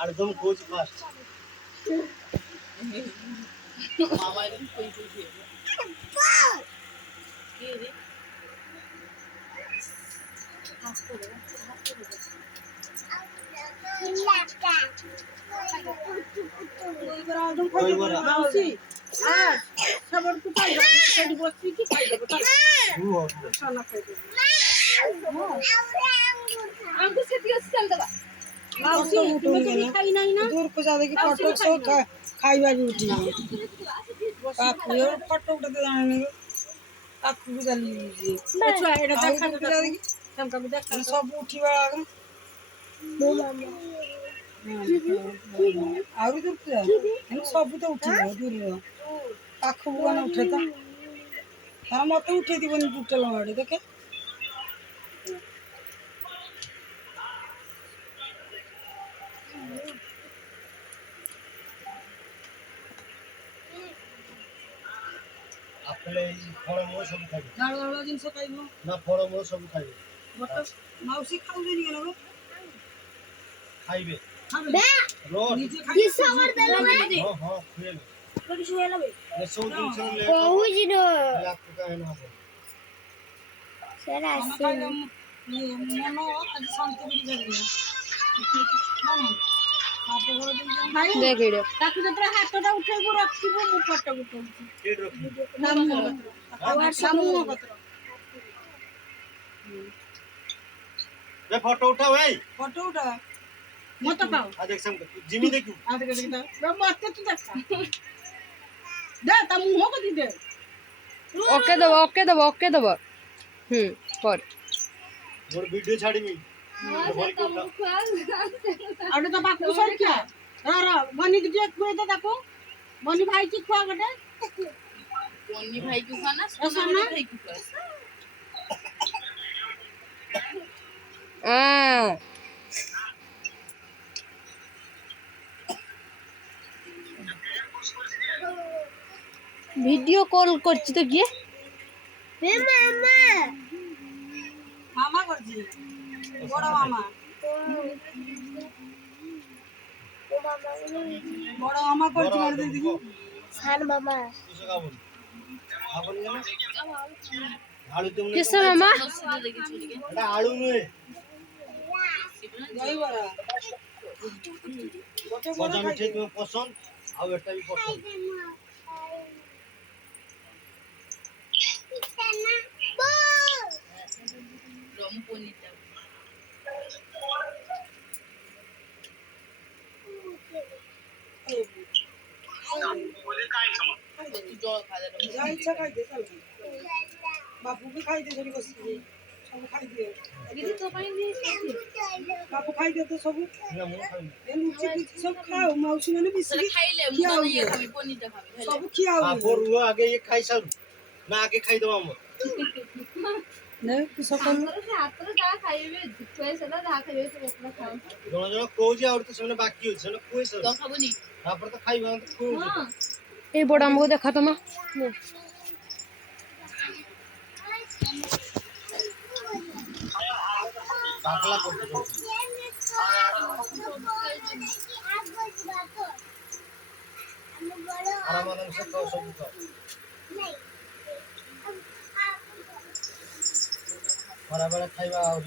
aloo dum coach first दूर को ज्यादा की फोटो सो खाइबा भी उठी काकू और फोटो उठाते जाने काकू भी चली जी अच्छा एटा देखा तो ज्यादा की हमका भी देख सब उठीबा मो मामा आउरी दूर को हम सब तो उठीबो दूर काकू बुआ ना उठे तो तारा मत उठे दिबनी टूटल माडे देखे आपले फळमूळ सब खाइबे झाड़ जिनस खाइबो ना फळमूळ सब खाइबे बट माउसी खाऊ देनी ना खाइबे खाबे रोड नीचे खाई सवर देलो बे हां हां खुएल कोडी सुएला बे ये सब दिन से ले कहू जी नो लाख का है ना सेरा खाना खाइले मनो आज शांति भी जगले मामा आप घर दे भाई देख वीडियो ताकि जतरा हाथटा उठेबो रखिबो मु फोटो उठेबो केड रखी नामू नामू कतरा बे फोटो उठाओ ए फोटो उठा मत पाओ आ देख सम जिमी देखू आ देख देखा मत तू देखा दे ता मुंह को दी दे ओके दबो कर मोर वीडियो छाड़ी मी आडे तो बाकू सर क्या रा बनी दिए खुए दे ताको बनी भाई की खुआ गटे बनी भाई की खाना सोना भाई की खाना ভিডিও কল করছি তো গিয়ে हे मामा मामा करजी बड़ा मामा ओ मामा बड़ा मामा करजी मार दे दी सान मामा किसे का बोल आपन ने आलू तुम ने কিসে মামা এটা আলু নয় दही बड़ा গজা মিঠাই তুমি পছন্দ আর এটা भी পছন্দ রমপনিটা জল খাওয়া जा इच्छा खाई दे चल बापू भी खाई दे थोड़ी बस सब खाई दे দিদি তো পানি দিয়ে बापू खाई दे तो सब না মো খাই ए लुची कुची सब खाओ मौसी ने भी তাহলে খাইলে মুনা নিয়ে খাবে পনিরটা খাবে सब खियाओ আপর ও আগে ये খাই সাল না আগে খাই দাও আমো नहीं कि सकल হাতরে যা খাইবে খুয়াইছলা যা খাইবে সব একলা খাও জন জন কইজি আর তো সামনে বাকি হচ্ছে না কই সাল তো খাবনি তারপর তো খাইবা তো খুব হ্যাঁ এই বড় আমাকে দেখা তো মা পাগলা করতে করতে আর আমাদের সব সব খাওয়া খাইবা আর